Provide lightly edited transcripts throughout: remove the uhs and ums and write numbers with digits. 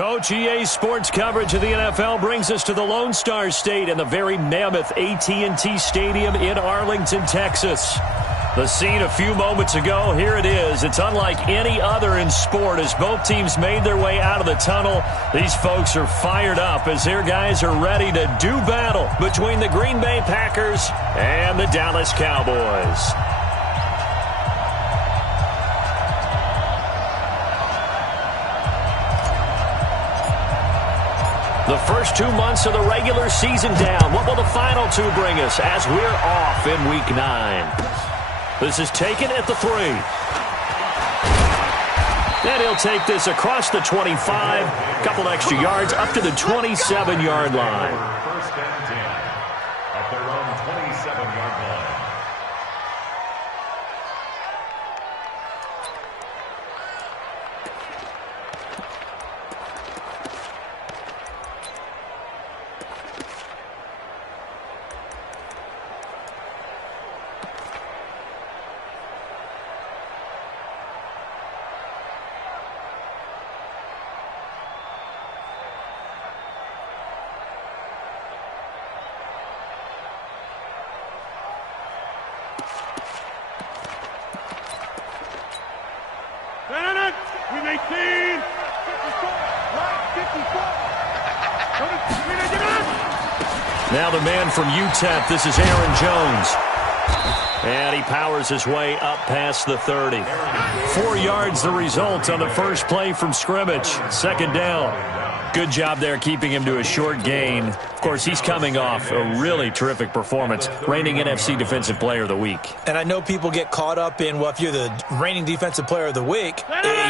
Coach, EA Sports coverage of the NFL brings us to the Lone Star State and the very mammoth AT&T Stadium in Arlington, Texas. The scene a few moments ago, here it is. It's unlike any other in sport as both teams made their way out of the tunnel. These folks are fired up as their guys are ready to do battle between the Green Bay Packers and the Dallas Cowboys. The first 2 months of the regular season down. What will the final two bring us as we're off in Week 9? This is taken at the 3. And he'll take this across the 25. A couple extra yards up to the 27-yard line. First and 10 at their own 27-yard line. Now the man from UTEP, this is Aaron Jones. And he powers his way up past the 30. 4 yards the result on the first play from scrimmage. Second down. Good job there keeping him to a short gain. Of course, he's coming off a really terrific performance, reigning NFC Defensive Player of the Week. And I know people get caught up in, well, if you're the reigning Defensive Player of the Week,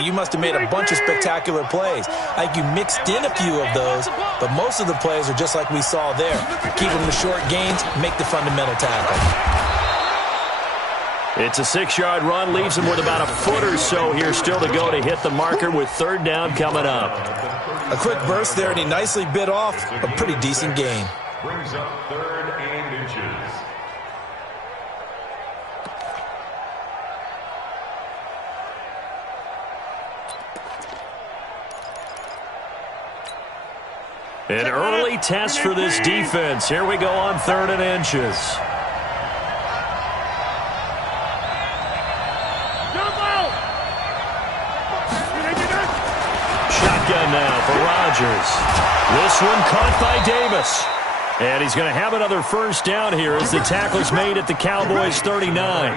you must have made a bunch of spectacular plays. I think you mixed in a few of those, but most of the plays are just like we saw there. Keep them to short gains, make the fundamental tackle. It's a 6-yard run, leaves him with about a foot or so here still to go to hit the marker with third down coming up. A quick burst there, and he nicely bit off a pretty decent gain. Brings up 3rd and inches. An early test for this defense. Here we go on 3rd and inches. Shotgun now for Rodgers. This one caught by Davis. And he's going to have another first down here as the tackle's made at the Cowboys 39.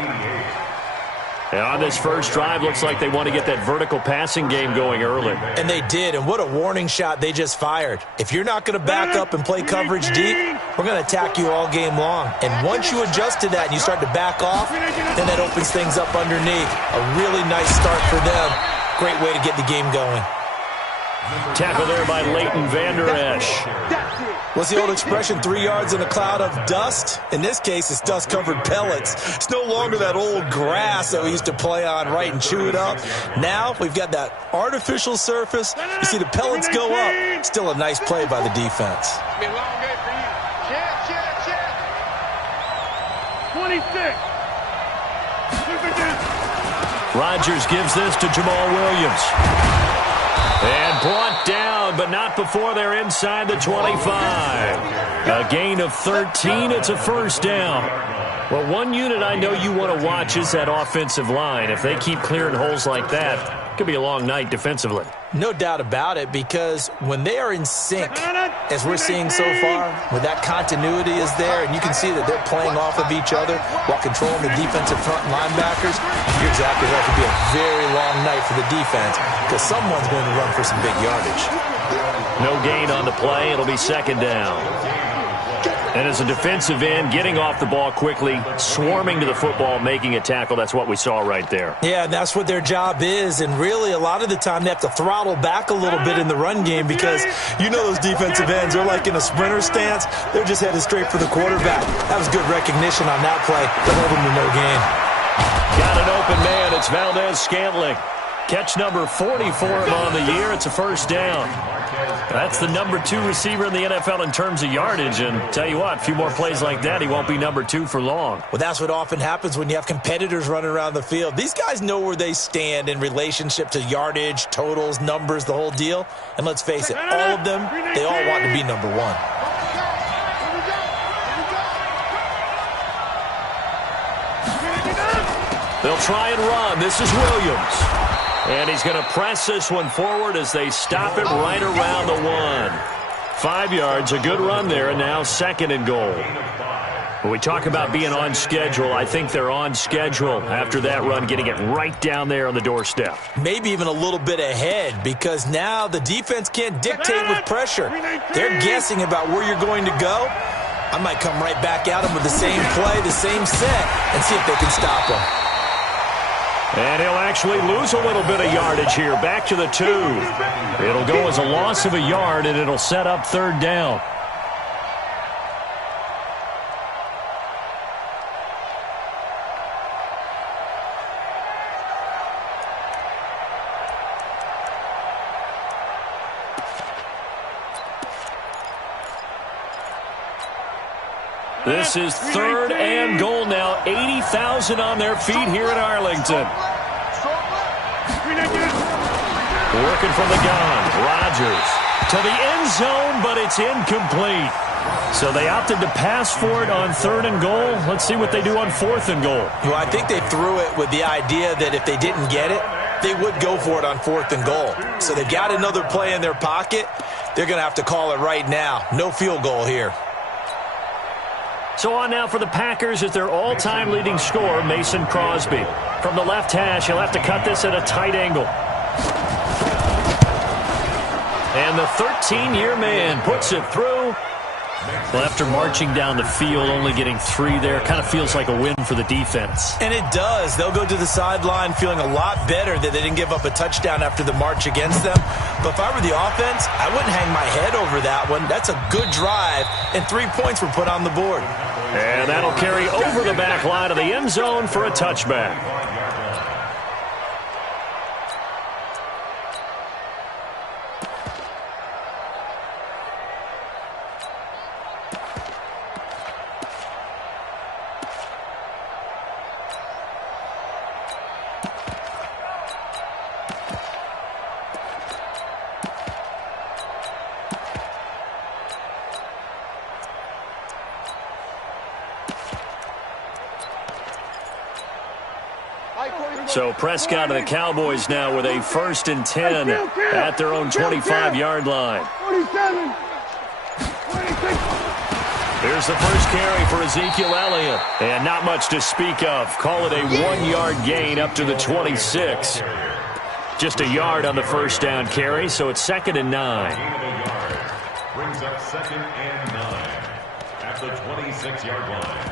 And on this first drive, looks like they want to get that vertical passing game going early. And they did, and what a warning shot they just fired. If you're not going to back up and play coverage deep, we're going to attack you all game long. And once you adjust to that and you start to back off, then that opens things up underneath. A really nice start for them. Great way to get the game going. Tackle there by Leighton Vander Esch. What's the old expression, 3 yards in a cloud of dust? In this case, it's dust-covered pellets. It's no longer that old grass that we used to play on, right, and chew it up. Now we've got that artificial surface. You see the pellets go up. Still a nice play by the defense. 26. Rodgers gives this to Jamal Williams. And brought down, but not before they're inside the 25. A gain of 13. It's a first down. Well, one unit I know you want to watch is that offensive line. If they keep clearing holes like that, it could be a long night defensively. No doubt about it, because when they are in sync, as we're seeing so far, where that continuity is there, and you can see that they're playing off of each other while controlling the defensive front linebackers, you're exactly right. It could be a very long night for the defense because someone's going to run for some big yardage. No gain on the play. It'll be second down. And as a defensive end, getting off the ball quickly, swarming to the football, making a tackle, that's what we saw right there. Yeah, and that's what their job is. And really, a lot of the time, they have to throttle back a little bit in the run game because you know those defensive ends, they're like in a sprinter stance. They're just headed straight for the quarterback. That was good recognition on that play to hold them to no gain. Got an open man. It's Valdez Scantling. Catch number 40 for him on the year. It's a first down. That's the number 2 receiver in the NFL in terms of yardage. And tell you what, a few more plays like that, he won't be number 2 for long. Well, that's what often happens when you have competitors running around the field. These guys know where they stand in relationship to yardage, totals, numbers, the whole deal. And let's face it, all of them, they all want to be number 1. They'll try and run. This is Williams. And he's going to press this one forward as they stop it right around the 1. 5 yards, a good run there, and now 2nd and goal. When we talk about being on schedule, I think they're on schedule after that run, getting it right down there on the doorstep. Maybe even a little bit ahead, because now the defense can't dictate with pressure. They're guessing about where you're going to go. I might come right back at them with the same play, the same set, and see if they can stop them. And he'll actually lose a little bit of yardage here, back to the 2. It'll go as a loss of a yard, and it'll set up 3rd down. This is 3rd and goal now. 80,000 on their feet here in Arlington. Working from the gun. Rodgers to the end zone, but it's incomplete. So they opted to pass for it on 3rd and goal. Let's see what they do on 4th and goal. Well, I think they threw it with the idea that if they didn't get it, they would go for it on 4th and goal. So they've got another play in their pocket. They're going to have to call it right now. No field goal here. So on now for the Packers is their all-time leading scorer, Mason Crosby. From the left hash, he'll have to cut this at a tight angle. And the 13-year man puts it through. Well, after marching down the field, only getting 3 there, kind of feels like a win for the defense. And it does. They'll go to the sideline feeling a lot better that they didn't give up a touchdown after the march against them. But if I were the offense, I wouldn't hang my head over that one. That's a good drive, and 3 points were put on the board. And that'll carry over the back line of the end zone for a touchback. So Prescott and the Cowboys now with a 1st and 10 at their own 25-yard line. Here's the first carry for Ezekiel Elliott. And not much to speak of. Call it a 1-yard gain up to the 26. Just a yard on the first down carry, so it's 2nd and 9. Brings up 2nd and 9 at the 26-yard line.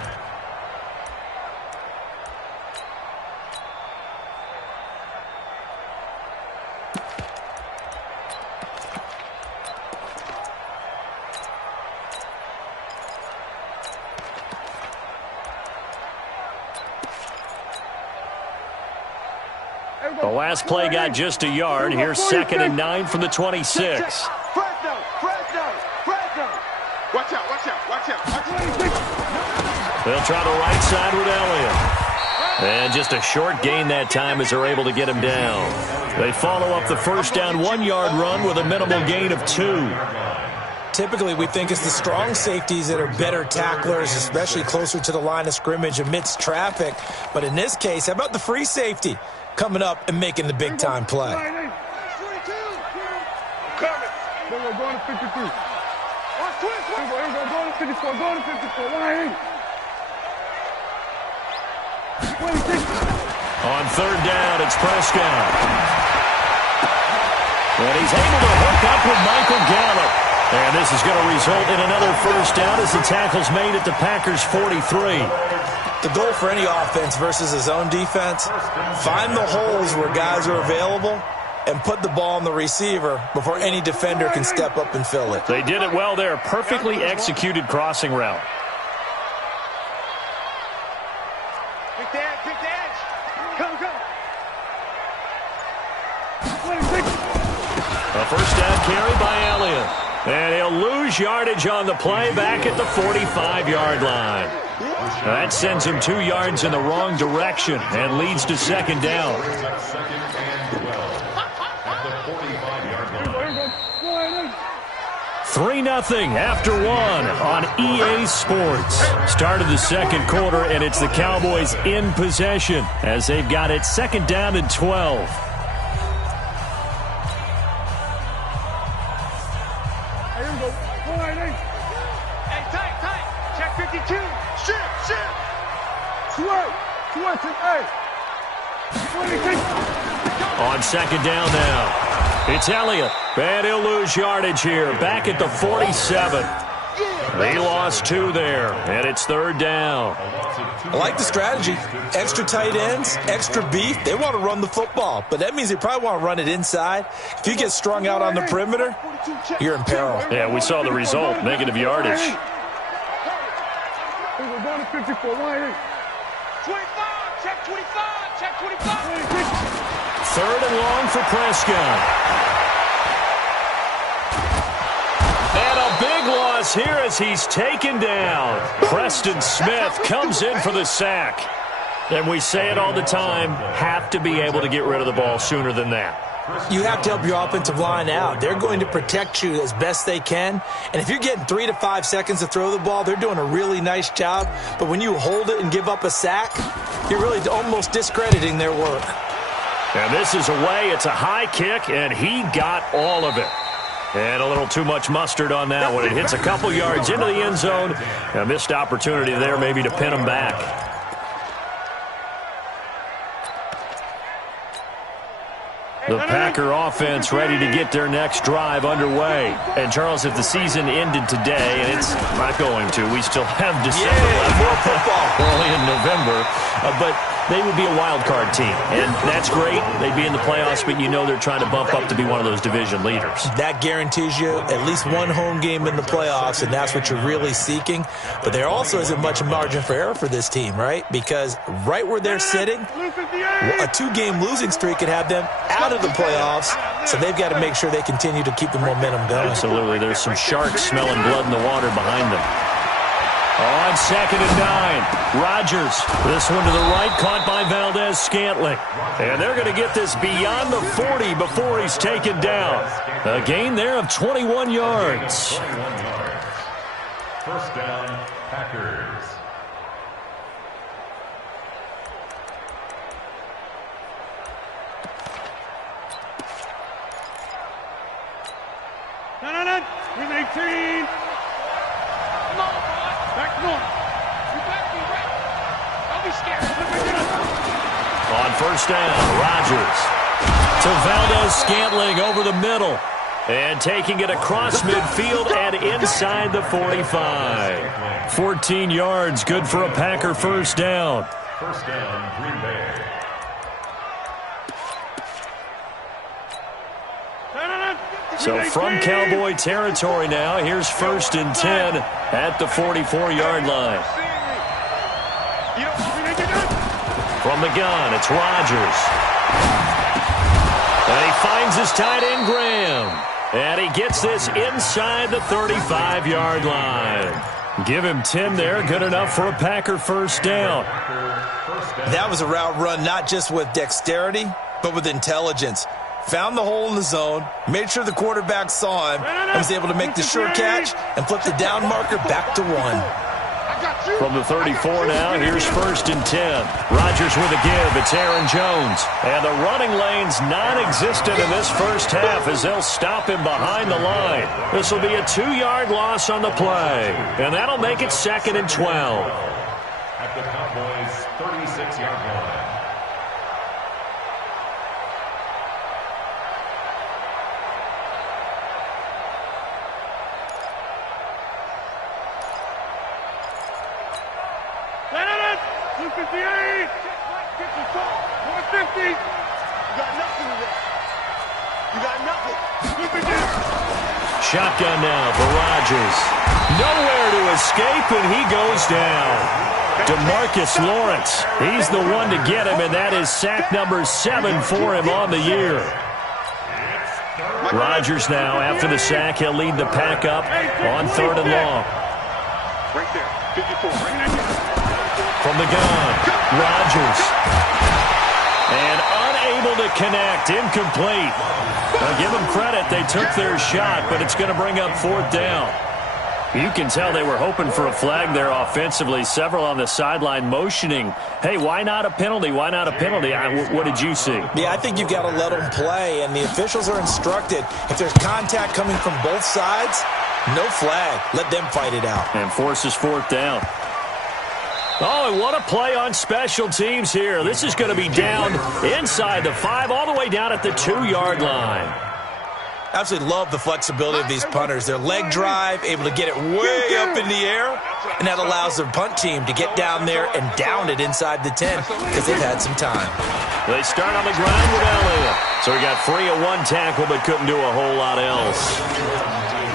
The last play got just a yard. Here's 2nd and 9 from the 26. Watch out. They'll try the right side with Elliott. And just a short gain that time as they're able to get him down. They follow up the first down 1-yard run with a minimal gain of 2. Typically, we think it's the strong safeties that are better tacklers, especially closer to the line of scrimmage amidst traffic. But in this case, how about the free safety coming up and making the big-time play? On 3rd down, it's Prescott. And he's able to hook up with Michael Gallup. And this is going to result in another first down as the tackle's made at the Packers' 43. The goal for any offense versus a zone defense, find the holes where guys are available and put the ball on the receiver before any defender can step up and fill it. They did it well there. Perfectly executed crossing route. Kick the edge. Come. A first down carry by Elliott. And he'll lose yardage on the play back at the 45-yard line. That sends him 2 yards in the wrong direction and leads to second down. 3-0 after 1 on EA Sports. Start of the second quarter, and it's the Cowboys in possession as they've got it second down and 12. Hey, tight. Check 52. Shift. On second down now. It's Elliott, and he'll lose yardage here, back at the 47. They lost 2 there, and it's third down. I like the strategy. Extra tight ends, extra beef. They want to run the football, but that means they probably want to run it inside. If you get strung out on the perimeter, you're in peril. Yeah, we saw the result, negative yardage. 25, check 25. Third and long for Prescott. And a big loss here as he's taken down. Preston Smith comes in for the sack. And we say it all the time, have to be able to get rid of the ball sooner than that. You have to help your offensive line out. They're going to protect you as best they can. And if you're getting 3 to 5 seconds to throw the ball, they're doing a really nice job. But when you hold it and give up a sack, you're really almost discrediting their work. And this is away. It's a high kick, and he got all of it. And a little too much mustard on that one. It hits a couple yards into the end zone. A missed opportunity there maybe to pin him back. The Packer offense ready to get their next drive underway. And, Charles, if the season ended today, and it's not going to, we still have December left. More football. Early in November. But they would be a wild card team. And that's great. They'd be in the playoffs, but you know they're trying to bump up to be one of those division leaders. That guarantees you at least one home game in the playoffs, and that's what you're really seeking. But there also isn't much margin for error for this team, right? Because right where they're sitting, a 2-game losing streak could have them out of the playoffs, so they've got to make sure they continue to keep the momentum going. Absolutely. There's some sharks smelling blood in the water behind them. On second and 9, Rodgers. This one to the right, caught by Valdez-Scantling. And they're going to get this beyond the 40 before he's taken down. A gain there of 21 yards. First down, Packers. No. With 18. Come on, boy. Back north. You better be ready. Don't be scared. On first down, Rodgers to Valdez-Scantling over the middle. And taking it across midfield and inside the 45. 14 yards, good for a Packer first down. First down, Green Bay. So from Cowboy territory now, here's first and 10 at the 44-yard line. From the gun, it's Rodgers. And he finds his tight end, Graham. And he gets this inside the 35-yard line. Give him 10 there, good enough for a Packer first down. That was a route run not just with dexterity, but with intelligence. Found the hole in the zone, made sure the quarterback saw him, and was able to make the sure catch and flip the down marker back to 1. From the 34 now, here's first and 10. Rodgers with a give. It's Aaron Jones. And the running lane's non-existent in this first half as they'll stop him behind the line. This will be a 2-yard loss on the play. And that'll make it second and 12. At the Cowboys' 36-yard line. Shotgun now for Rodgers. Nowhere to escape, and he goes down. DeMarcus Lawrence, he's the one to get him, and that is sack number 7 for him on the year. Rodgers now, after the sack, he'll lead the pack up on 3rd and long. Right there, 54. From the gun, Rodgers. And unable to connect, incomplete. Now give them credit, they took their shot, but it's going to bring up 4th down. You can tell they were hoping for a flag there offensively. Several on the sideline motioning, hey, why not a penalty? Why not a penalty? What did you see? Yeah, I think you've got to let them play, and the officials are instructed. If there's contact coming from both sides, no flag. Let them fight it out. And forces 4th down. Oh, and what a play on special teams here. This is going to be down inside the 5, all the way down at the 2-yard line. Absolutely love the flexibility of these punters. Their leg drive, able to get it way up in the air, and that allows their punt team to get down there and down it inside the 10 because they've had some time. They start on the ground with Elliott. So he got free of 1 tackle but couldn't do a whole lot else.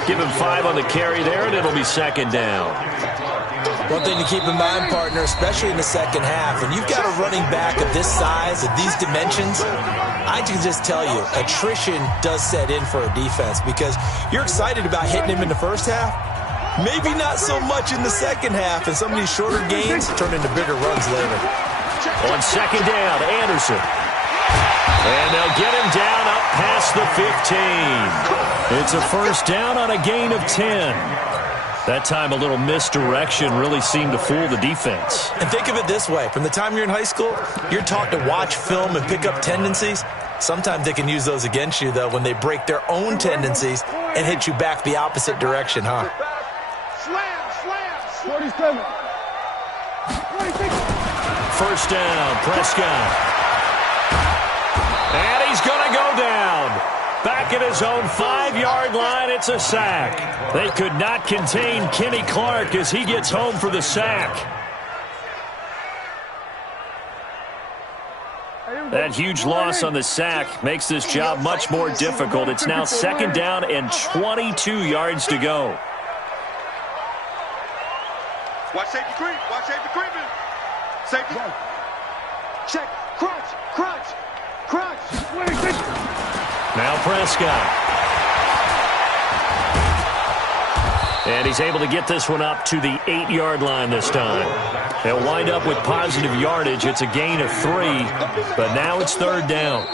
Give him 5 on the carry there, and it'll be 2nd down. One thing to keep in mind, partner, especially in the second half, when you've got a running back of this size, of these dimensions, I can just tell you, attrition does set in for a defense because you're excited about hitting him in the first half. Maybe not so much in the second half, and some of these shorter gains turn into bigger runs later. On 2nd down, Anderson. And they'll get him down up past the 15. It's a 1st down on a gain of 10. That time a little misdirection really seemed to fool the defense. And think of it this way. From the time you're in high school, you're taught to watch film and pick up tendencies. Sometimes they can use those against you, though, when they break their own tendencies and hit you back the opposite direction, huh? Slam. 47. 26. 1st down, Prescott. And he's going to go down. Back at his own 5-yard line, it's a sack. They could not contain Kenny Clark as he gets home for the sack. That huge loss on the sack makes this job much more difficult. It's now 2nd down and 22 yards to go. Watch safety creep. Watch safety creeping. Safety. Check. Crunch. 26. Now Prescott. And he's able to get this one up to the 8-yard line this time. They'll wind up with positive yardage. It's a gain of 3, but now it's 3rd down.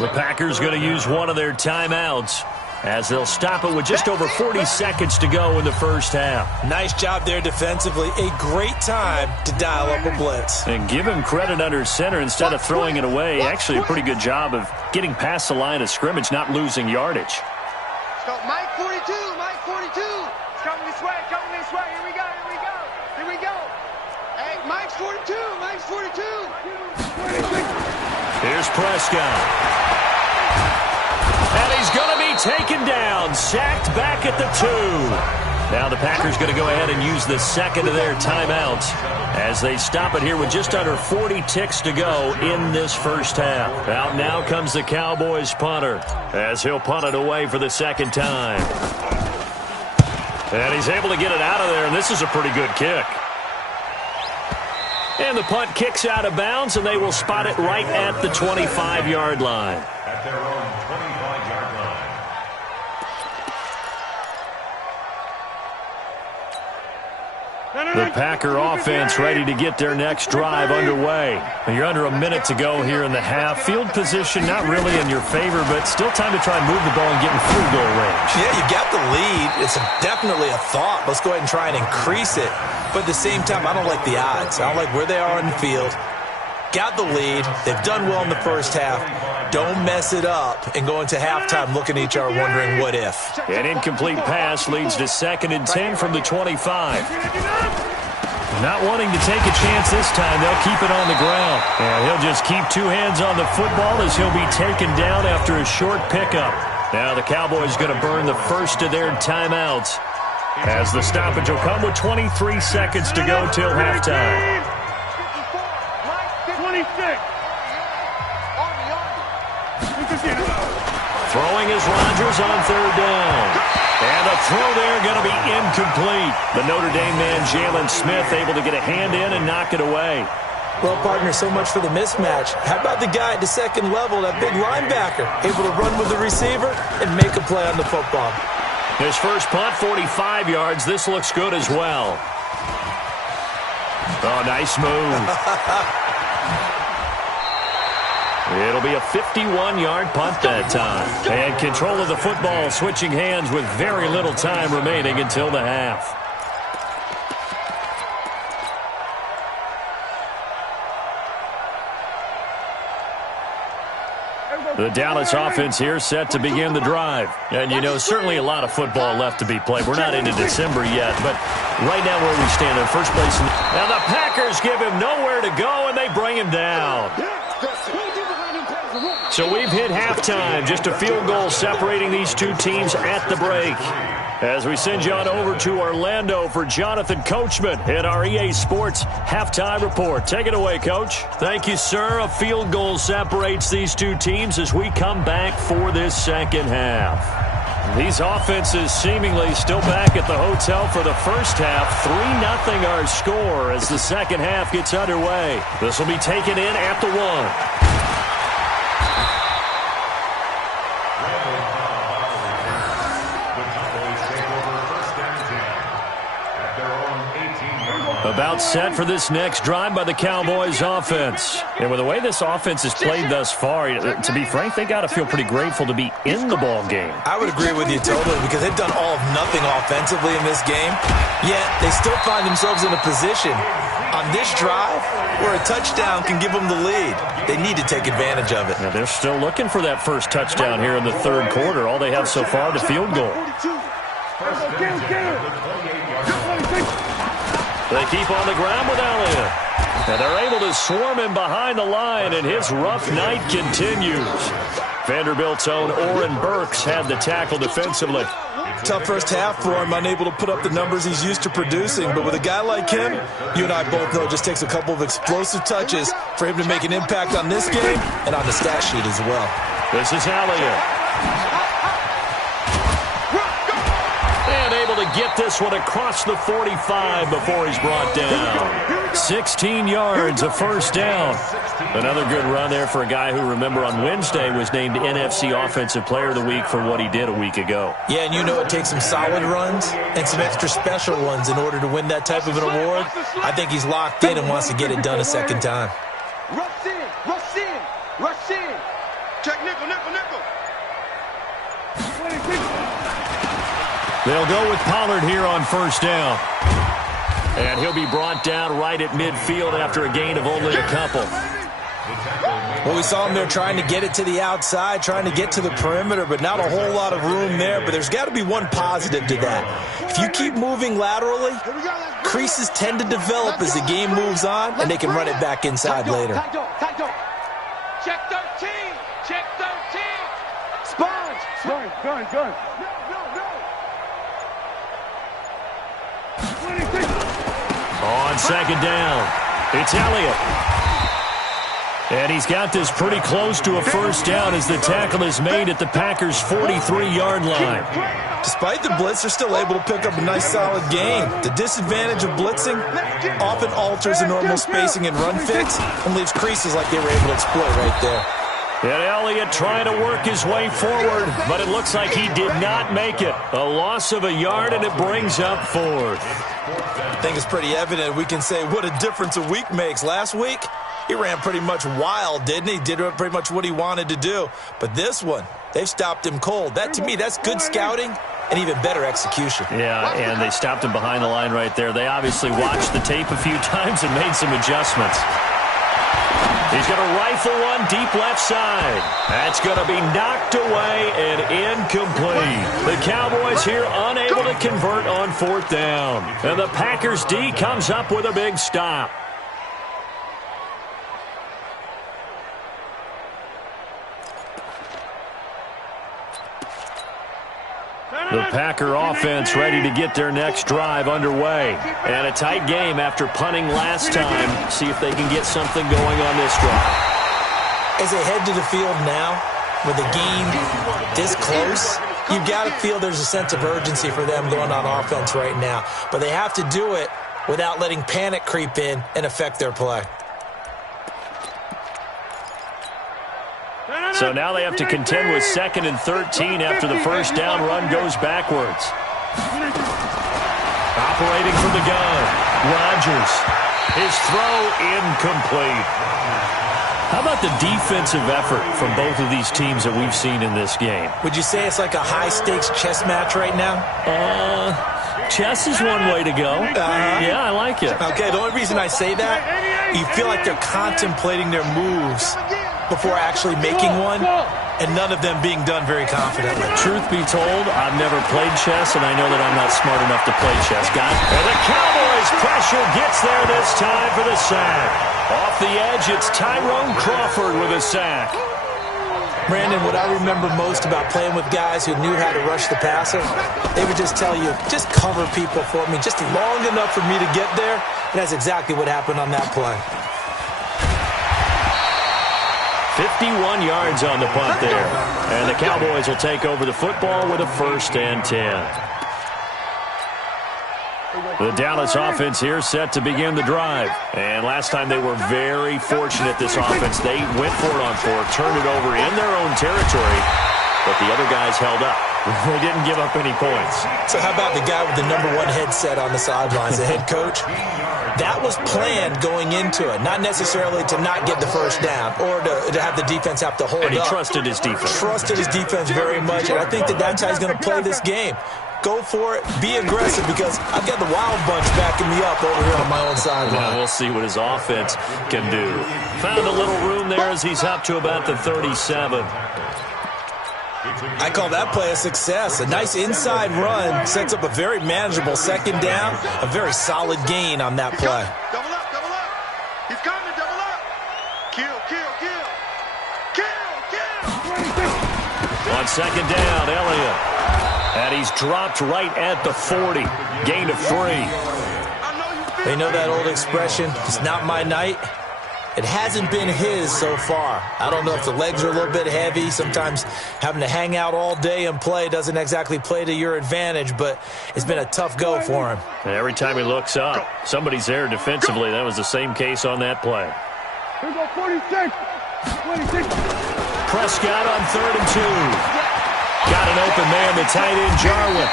The Packers going to use one of their timeouts as they'll stop it with just over 40 seconds to go in the first half. Nice job there defensively. A great time to dial up a blitz. And give him credit under center instead of throwing it away. Actually a pretty good job of getting past the line of scrimmage, not losing yardage. Let's go. Mike 42. It's coming this way. Here we go. Hey, Mike's 42. Here's Prescott. And he's going to be taken down, sacked back at the 2. Now the Packers going to go ahead and use the 2nd of their timeouts as they stop it here with just under 40 ticks to go in this first half. Out now comes the Cowboys punter as he'll punt it away for the 2nd time. And he's able to get it out of there, and this is a pretty good kick. And the punt kicks out of bounds, and they will spot it right at the 25-yard line. At their own 25-yard line. The Packer offense ready to get their next drive underway. You're under a minute to go here in the half. Field position not really in your favor, but still time to try and move the ball and get in field goal range. Yeah, you got the lead. It's definitely a thought. Let's go ahead and try and increase it. But at the same time, I don't like the odds. I don't like where they are in the field. Got the lead. They've done well in the first half. Don't mess it up and go into halftime looking at each other wondering what if. An incomplete pass leads to 2nd and 10 from the 25. Not wanting to take a chance this time, they'll keep it on the ground. And he'll just keep 2 hands on the football as he'll be taken down after a short pickup. Now the Cowboys going to burn the first of their timeouts as the stoppage will come with 23 seconds to go till halftime. 26. Throwing is Rodgers on 3rd down. And a throw there going to be incomplete. The Notre Dame man, Jalen Smith, able to get a hand in and knock it away. Well, partner, so much for the mismatch. How about the guy at the second level, that big linebacker, able to run with the receiver and make a play on the football? His first punt, 45 yards. This looks good as well. Oh, nice move. It'll be a 51-yard punt that time. And control of the football switching hands with very little time remaining until the half. The Dallas offense here set to begin the drive. And, you know, certainly a lot of football left to be played. We're not into December yet, but right now where we stand in first place. Now the Packers give him nowhere to go, and they bring him down. So we've hit halftime. Just a field goal separating these two teams at the break. As we send you on over to Orlando for Jonathan Coachman in our EA Sports Halftime Report. Take it away, Coach. Thank you, sir. A field goal separates these two teams as we come back for this second half. These offenses seemingly still back at the hotel for the first half. 3-0 our score as the second half gets underway. This will be taken in at the 1. About set for this next drive by the Cowboys offense. And with the way this offense has played thus far, to be frank, they got to feel pretty grateful to be in the ball game. I would agree with you totally because they've done all of nothing offensively in this game, yet they still find themselves in a position on this drive where a touchdown can give them the lead. They need to take advantage of it. Now they're still looking for that first touchdown here in the third quarter. All they have so far, the field goal. They keep on the ground with Elliott. And they're able to swarm him behind the line, and his rough night continues. Vanderbilt's own Oren Burks had the tackle defensively. Tough first half for him, unable to put up the numbers he's used to producing. But with a guy like him, you and I both know it just takes a couple of explosive touches for him to make an impact on this game and on the stat sheet as well. This is Elliott. Able to get this one across the 45 before he's brought down. 16 yards, a first down. Another good run there for a guy who, remember, on Wednesday was named NFC Offensive Player of the Week for what he did a week ago. Yeah, and you know it takes some solid runs and some extra special ones in order to win that type of an award. I think he's locked in and wants to get it done a second time. Rush in, rush in, rush in. Check nickel, nickel, nickel. They'll go with Pollard here on first down. And he'll be brought down right at midfield after a gain of only a couple. Well, we saw him there trying to get it to the outside, trying to get to the perimeter, but not a whole lot of room there. But there's got to be one positive to that. If you keep moving laterally, creases tend to develop as the game moves on, and they can run it back inside later. Check 13. Check 13. Sponge. Gun. On second down, it's Elliott. And he's got this pretty close to a first down as the tackle is made at the Packers' 43-yard line. Despite the blitz, they're still able to pick up a nice solid gain. The disadvantage of blitzing often alters the normal spacing and run fits and leaves creases like they were able to exploit right there. And Elliott trying to work his way forward, but it looks like he did not make it. A loss of a yard, and it brings up fourth. I think it's pretty evident. We can say what a difference a week makes. Last week, he ran pretty much wild, didn't he? Did pretty much what he wanted to do. But this one, they've stopped him cold. That, to me, that's good scouting and even better execution. Yeah, and they stopped him behind the line right there. They obviously watched the tape a few times and made some adjustments. He's going to rifle one deep left side. That's going to be knocked away and incomplete. The Cowboys here unable to convert on fourth down. And the Packers D comes up with a big stop. The Packer offense ready to get their next drive underway. And a tight game after punting last time. See if they can get something going on this drive. As they head to the field now, with the game this close, you've got to feel there's a sense of urgency for them going on offense right now. But they have to do it without letting panic creep in and affect their play. So now they have to contend with 2nd and 13 after the first down run goes backwards. Operating from the gun, Rodgers. His throw incomplete. How about the defensive effort from both of these teams that we've seen in this game? Would you say it's like a high-stakes chess match right now? Chess is one way to go. Yeah, I like it. Okay, the only reason I say that, you feel like they're contemplating their moves before actually making one, and none of them being done very confidently. Truth be told, I've never played chess, and I know that I'm not smart enough to play chess, guys. And the Cowboys pressure gets there this time for the sack. Off the edge, it's Tyrone Crawford with a sack. Brandon, what I remember most about playing with guys who knew how to rush the passer, they would just tell you, just cover people for me, just long enough for me to get there, and that's exactly what happened on that play. 51 yards on the punt there. And the Cowboys will take over the football with a 1st and 10. The Dallas offense here set to begin the drive. And last time they were very fortunate, this offense. They went for it on 4, turned it over in their own territory, but the other guys held up. They didn't give up any points. So how about the guy with the #1 headset on the sidelines, the head coach? That was planned going into it, not necessarily to not get the first down or to have the defense have to hold up. And he trusted his defense. Trusted his defense very much, and I think that's how he's going to play this game. Go for it, be aggressive, because I've got the wild bunch backing me up over here on my own sideline. Well, we'll see what his offense can do. Found a little room there as he's up to about the 37. I call that play a success. A nice inside run sets up a very manageable 2nd down, a very solid gain on that play. Double up, double up. He's coming, double up. Kill, kill, kill. Kill, kill. On 2nd down, Elliott. And he's dropped right at the 40. Gain of 3. They know that old expression, it's not my night. It hasn't been his so far. I don't know if the legs are a little bit heavy. Sometimes having to hang out all day and play doesn't exactly play to your advantage, but it's been a tough go for him. And every time he looks up, somebody's there defensively. That was the same case on that play. Here we go, 46. 26. Prescott on 3rd and 2. Got an open man, the tight end, Jarwin.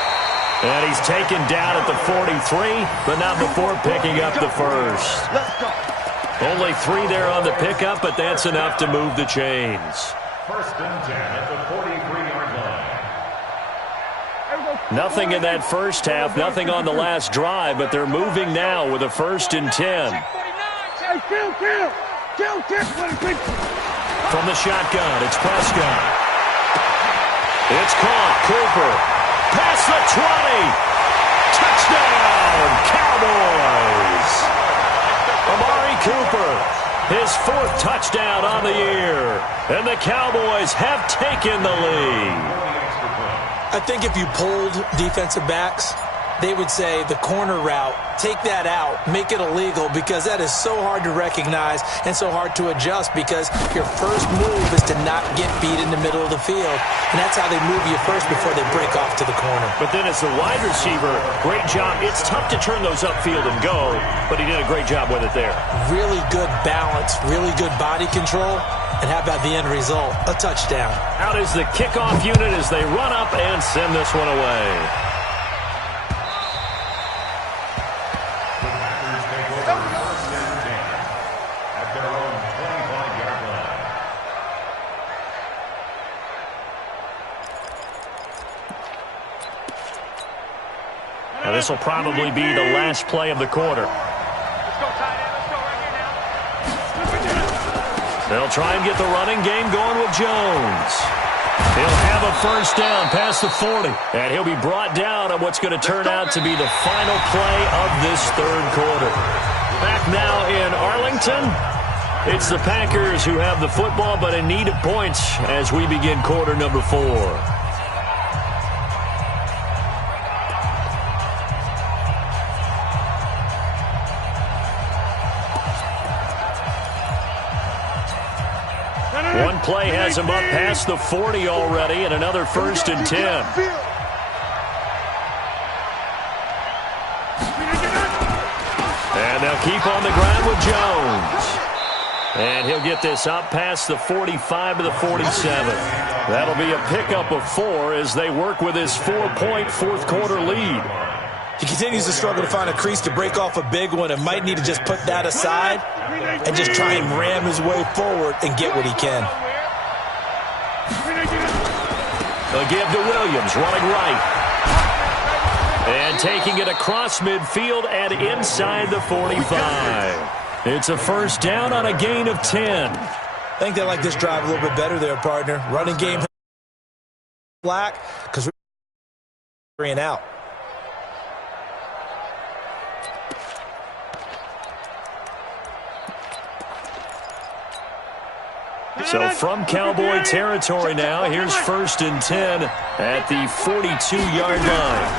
And he's taken down at the 43, but not before picking up the 1st. Let's go. Only 3 there on the pickup, but that's enough to move the chains. 1st and 10 at the 43-yard line. Nothing in that first half, nothing on the last drive, but they're moving now with a 1st and 10. Kill. From the shotgun, it's Prescott. It's caught. Cooper. Past the 20. Touchdown, Cowboys. Amari Cooper, his 4th touchdown on the year. And the Cowboys have taken the lead. I think if you polled defensive backs, they would say the corner route, take that out, make it illegal, because that is so hard to recognize and so hard to adjust, because your first move is to not get beat in the middle of the field. And that's how they move you first before they break off to the corner. But then as the wide receiver, great job. It's tough to turn those upfield and go, but he did a great job with it there. Really good balance, really good body control, and how about the end result? A touchdown. Out is the kickoff unit as they run up and send this one away. Now, this will probably be the last play of the quarter. Let's go, tight end. Let's go right here now. They'll try and get the running game going with Jones. He'll have a 1st down past the 40. And he'll be brought down on what's going to turn out to be the final play of this 3rd quarter. Back now in Arlington. It's the Packers who have the football, but in need of points as we begin quarter number 4. One play has him up past the 40 already, and another 1st and 10. And they'll keep on the ground with Jones. And he'll get this up past the 45 to the 47. That'll be a pickup of 4 as they work with his 4-point fourth-quarter lead. He continues to struggle to find a crease to break off a big one and might need to just put that aside and just try and ram his way forward and get what he can. A give to Williams, running right. And taking it across midfield and inside the 45. It's a first down on a gain of 10. I think they like this drive a little bit better there, partner. Running game black because we're 3 and out. So from Cowboy territory now, here's 1st and 10 at the 42-yard line.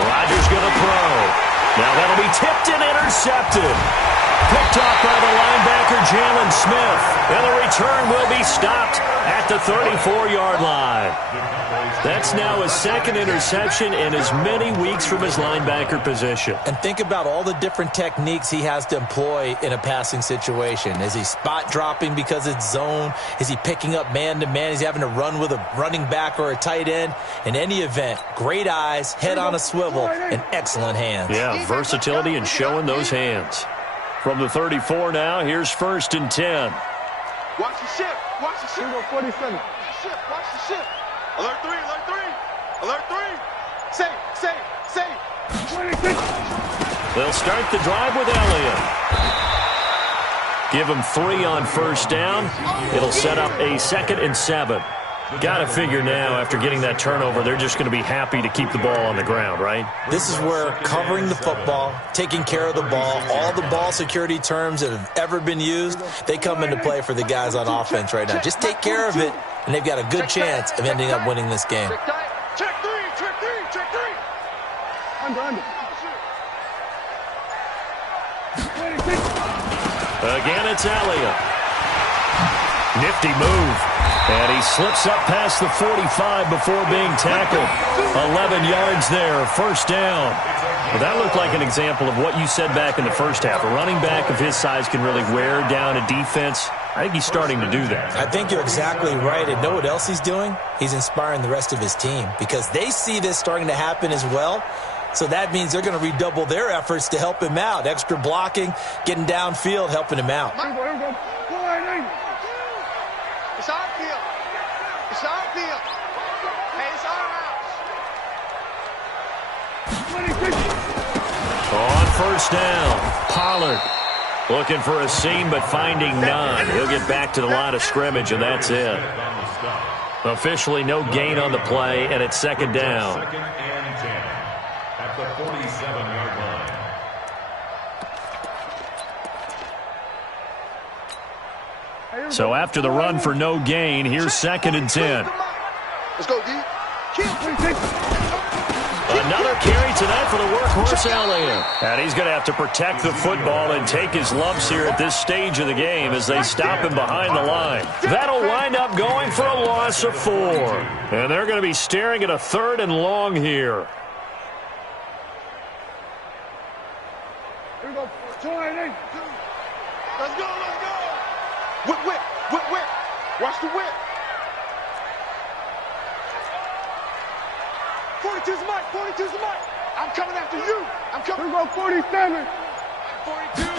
Rodgers going to throw. Now that'll be tipped and intercepted. Picked off by the linebacker, Jalen Smith. And the return will be stopped at the 34-yard line. That's now his 2nd interception in as many weeks from his linebacker position. And think about all the different techniques he has to employ in a passing situation. Is he spot dropping because it's zone? Is he picking up man-to-man? Is he having to run with a running back or a tight end? In any event, great eyes, head on a swivel, and excellent hands. Yeah, versatility and showing those hands. From the 34 now, here's 1st and 10. Watch the ship. Watch the ship. 47. Watch the ship. Alert 3, alert 3. Alert 3. Say. They'll start the drive with Elliott. Give him 3 on first down. It'll set up a 2nd and 7. Got to figure now, after getting that turnover, they're just going to be happy to keep the ball on the ground, right? This is where covering the football, taking care of the ball, all the ball security terms that have ever been used, they come into play for the guys on offense right now. Just take care of it, and they've got a good chance of ending up winning this game. Check 3. Under. Again, it's Elliott. Nifty move. And he slips up past the 45 before being tackled. 11 yards there, first down. Well, that looked like an example of what you said back in the first half. A running back of his size can really wear down a defense. I think he's starting to do that. I think you're exactly right. And know what else he's doing? He's inspiring the rest of his team because they see this starting to happen as well. So that means they're going to redouble their efforts to help him out. Extra blocking, getting downfield, helping him out. It's our field. It's our field. Hey, it's our house. On first down, Pollard looking for a seam but finding none. He'll get back to the line of scrimmage, and that's it. Officially no gain on the play, and it's 2nd down. 2nd and 10 at the 47-yard line. So after the run for no gain, here's 2nd and 10. Let's go, D. Another carry tonight for the workhorse Elliott. And he's going to have to protect the football and take his lumps here at this stage of the game as they stop him behind the line. That'll wind up going for a loss of 4. And they're going to be staring at a 3rd and long here. Here we go. 2-8. Let's go. Whip. Watch the whip. 42's the mic. I'm coming after you. Here we go, 47. 42.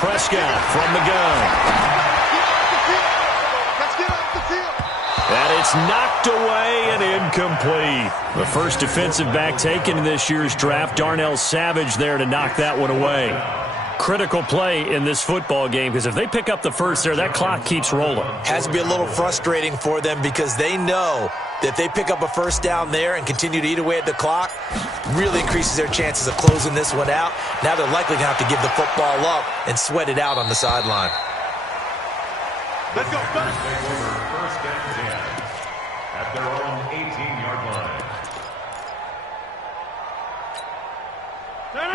Prescott from the gun. Let's get off the field. And it's knocked away and incomplete. The first defensive back taken in this year's draft, Darnell Savage there to knock that one away. Critical play in this football game because if they pick up the first there, that clock keeps rolling. Has to be a little frustrating for them because they know that if they pick up a first down there and continue to eat away at the clock, really increases their chances of closing this one out. Now they're likely going to have to give the football up and sweat it out on the sideline. Let's go. First and 10 at their own 18-yard line.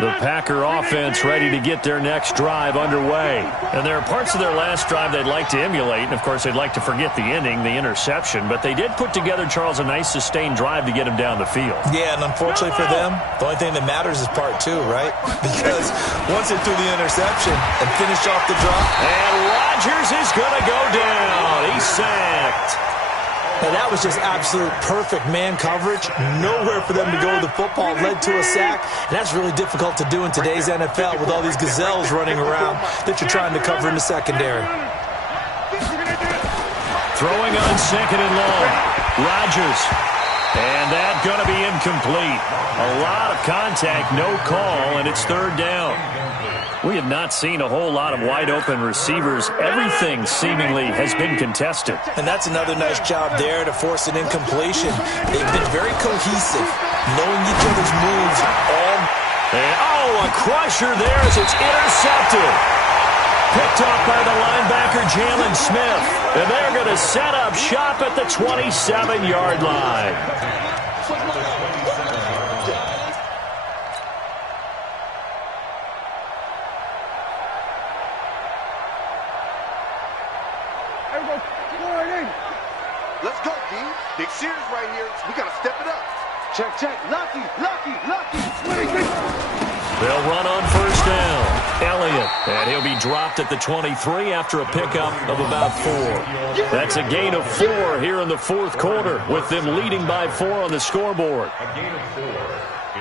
The Packer offense ready to get their next drive underway. And there are parts of their last drive they'd like to emulate, and, of course, they'd like to forget the ending, the interception. But they did put together, Charles, a nice sustained drive to get him down the field. Yeah, and unfortunately for them, the only thing that matters is part two, right? Because once they threw the interception and finished off the drop. And Rodgers is going to go down. He's sacked. And that was just absolute perfect man coverage. Nowhere for them to go with the football. Led to a sack. And that's really difficult to do in today's NFL with all these gazelles running around that you're trying to cover in the secondary. Throwing on second and long. Rodgers. And that's going to be incomplete. A lot of contact, no call, and it's third down. We have not seen a whole lot of wide-open receivers. Everything seemingly has been contested. And that's another nice job there to force an incompletion. They've been very cohesive, knowing each other's moves all. And, a crusher there as it's intercepted. Picked off by the linebacker, Jalen Smith. And they're going to set up shop at the 27-yard line. Let's go, D. Big series right here. We got to step it up. Check, check. Lucky. They'll run on first down. Elliott, and he'll be dropped at the 23 after a pickup of about 4. That's a gain of 4 here in the fourth quarter, with them leading by 4 on the scoreboard. A gain of 4.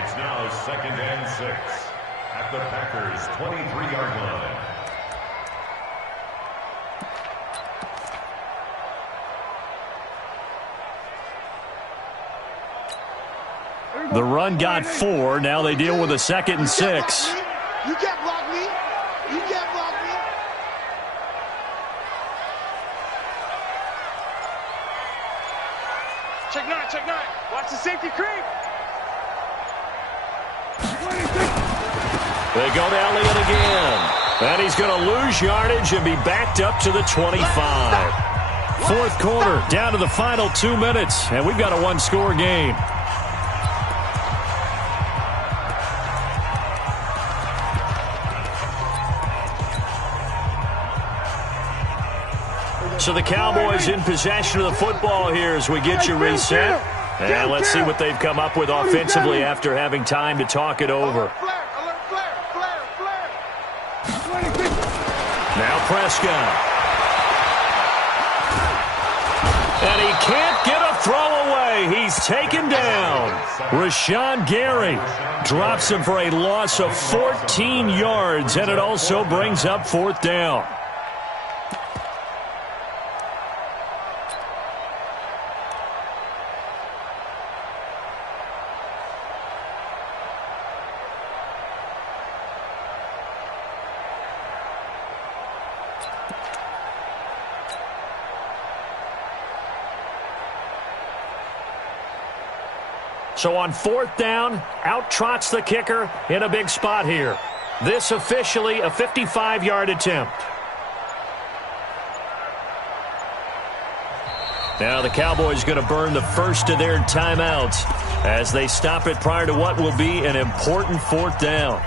It's now 2nd and 6 at the Packers' 23-yard line. The run got 4. Now they deal with a 2nd and 6. You can't block me. Check 9. Watch the safety creep. They go to Elliott again. And he's going to lose yardage and be backed up to the 25. Fourth quarter, down to the final 2 minutes. And we've got a one-score game. So the Cowboys in possession of the football here as we get you reset. And let's see what they've come up with offensively after having time to talk it over. Now Prescott. And he can't get a throw away. He's taken down. Rashawn Gary drops him for a loss of 14 yards, and it also brings up fourth down. So on fourth down, out trots the kicker in a big spot here. This officially a 55-yard attempt. Now the Cowboys going to burn the first of their timeouts as they stop it prior to what will be an important fourth down.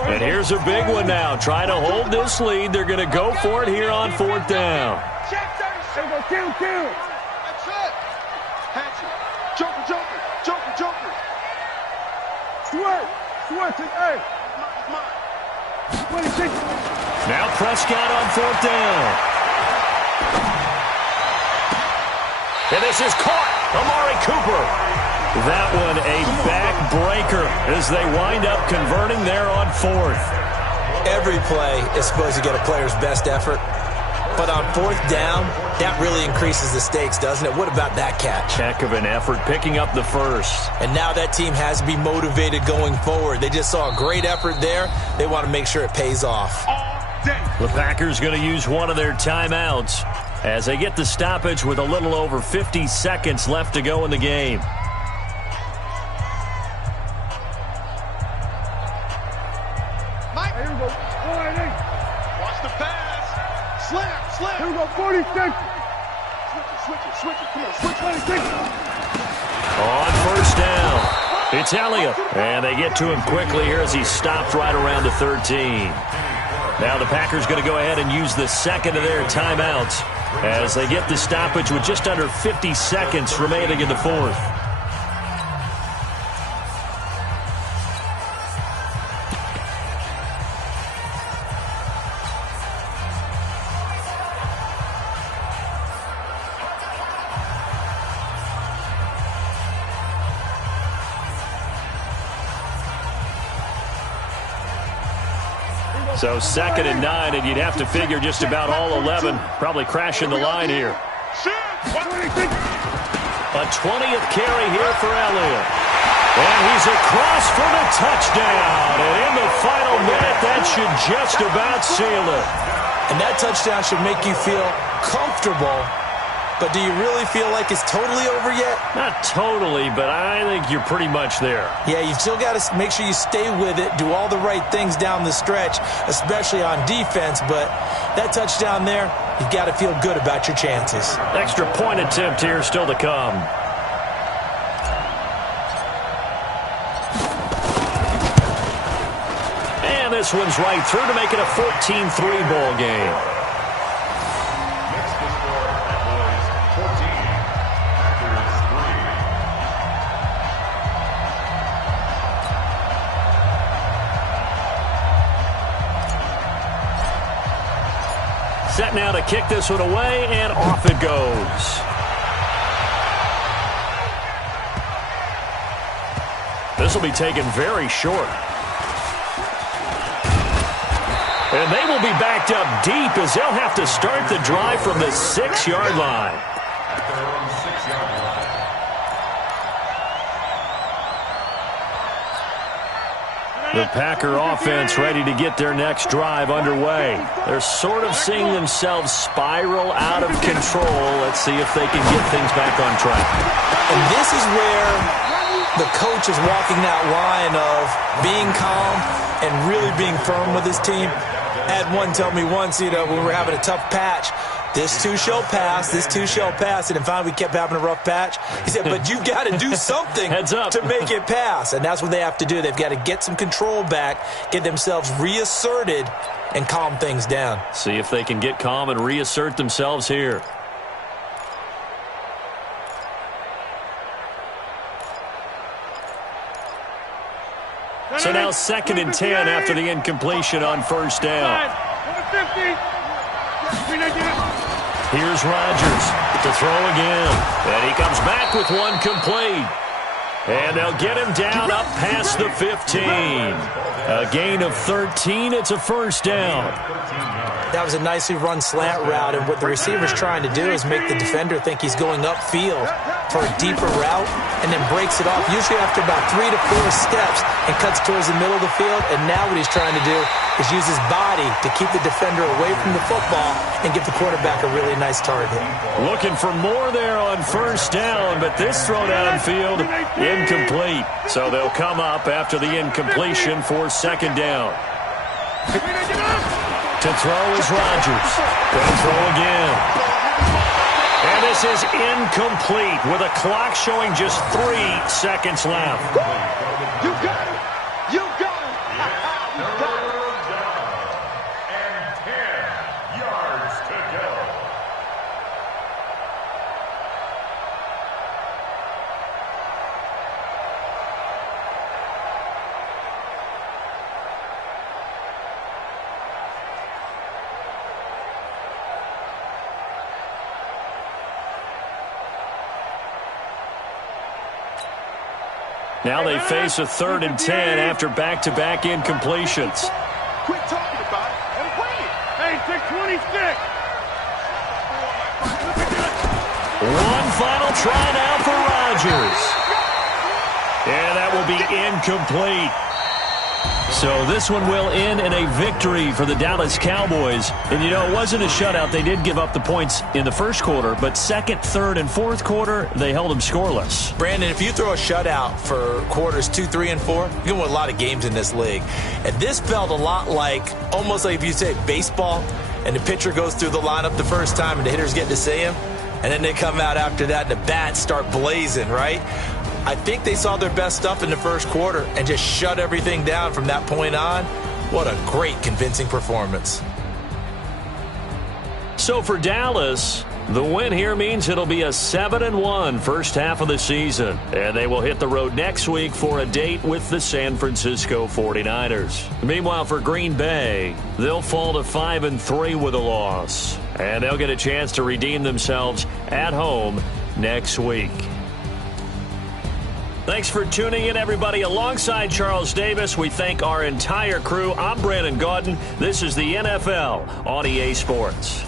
And here's a big one now. Trying to hold this lead. They're going to go for it here on fourth down. Kill. That's it. Hatchet. Joker. Swerve. Hey. Now Prescott on fourth down. And this is caught. Amari Cooper. That one a backbreaker as they wind up converting there on fourth. Every play is supposed to get a player's best effort. But on fourth down, that really increases the stakes, doesn't it? What about that catch? Heck of an effort picking up the first. And now that team has to be motivated going forward. They just saw a great effort there. They want to make sure it pays off. The Packers going to use one of their timeouts as they get the stoppage with a little over 50 seconds left to go in the game. Mike. Here we go. Watch the pass. Slam. Here we go. 46. Switch it. Come on, switch 46. On first down, it's Elliott. And they get to him quickly here as he stopped right around the 13. Now the Packers going to go ahead and use the second of their timeouts as they get the stoppage with just under 50 seconds remaining in the fourth. So 2nd and 9, and you'd have to figure just about all 11 probably crashing the line here. A 20th carry here for Elliott. And he's across for the touchdown. And in the final minute, that should just about seal it. And that touchdown should make you feel comfortable. But do you really feel like it's totally over yet? Not totally, but I think you're pretty much there. Yeah, you've still got to make sure you stay with it, do all the right things down the stretch, especially on defense. But that touchdown there, you've got to feel good about your chances. Extra point attempt here still to come. And this one's right through to make it a 14-3 ball game. Set now to kick this one away, and off it goes. This will be taken very short. And they will be backed up deep as they'll have to start the drive from the 6-yard line. At their own 6-yard line. The Packer offense ready to get their next drive underway. They're sort of seeing themselves spiral out of control. Let's see if they can get things back on track. And this is where the coach is walking that line of being calm and really being firm with his team. I had one tell me once, when we were having a tough patch, this too shall pass, this too shall pass. And finally we kept having a rough patch. He said, but you've got to do something Heads up. to make it pass. And that's what they have to do. They've got to get some control back, get themselves reasserted, and calm things down. See if they can get calm and reassert themselves here. So now 2nd and 10 after the incompletion on first down. Here's Rodgers to throw again. And he comes back with one complete. And they'll get him down up past the 15. A gain of 13. It's a first down. That was a nicely run slant route, and what the receiver's trying to do is make the defender think he's going upfield for a deeper route and then breaks it off, usually after about 3 to 4 steps, and cuts towards the middle of the field. And now what he's trying to do is use his body to keep the defender away from the football and give the quarterback a really nice target. Looking for more there on first down, but this throw downfield incomplete. So they'll come up after the incompletion for 2nd down. To throw is Rodgers. Going to throw again. And this is incomplete with a clock showing just 3 seconds left. You got it. You got it. You got it. And 10 yards to go. Now they face a 3rd and 10 after back-to-back incompletions. Quit talking about it and play it. Hey, 626. One final try now for Rodgers. And that will be incomplete. So this one will end in a victory for the Dallas Cowboys. And, you know, it wasn't a shutout. They did give up the points in the first quarter, but second, third, and fourth quarter, they held them scoreless. Brandon, if you throw a shutout for quarters 2, 3, and 4, you're going to win a lot of games in this league. And this felt a lot like, almost like if you say baseball, and the pitcher goes through the lineup the first time and the hitters get to see him, and then they come out after that and the bats start blazing, right? I think they saw their best stuff in the first quarter and just shut everything down from that point on. What a great, convincing performance. So for Dallas, the win here means it'll be a 7-1 first half of the season. And they will hit the road next week for a date with the San Francisco 49ers. Meanwhile, for Green Bay, they'll fall to 5-3 with a loss. And they'll get a chance to redeem themselves at home next week. Thanks for tuning in, everybody. Alongside Charles Davis, we thank our entire crew. I'm Brandon Gaudin. This is the NFL on EA Sports.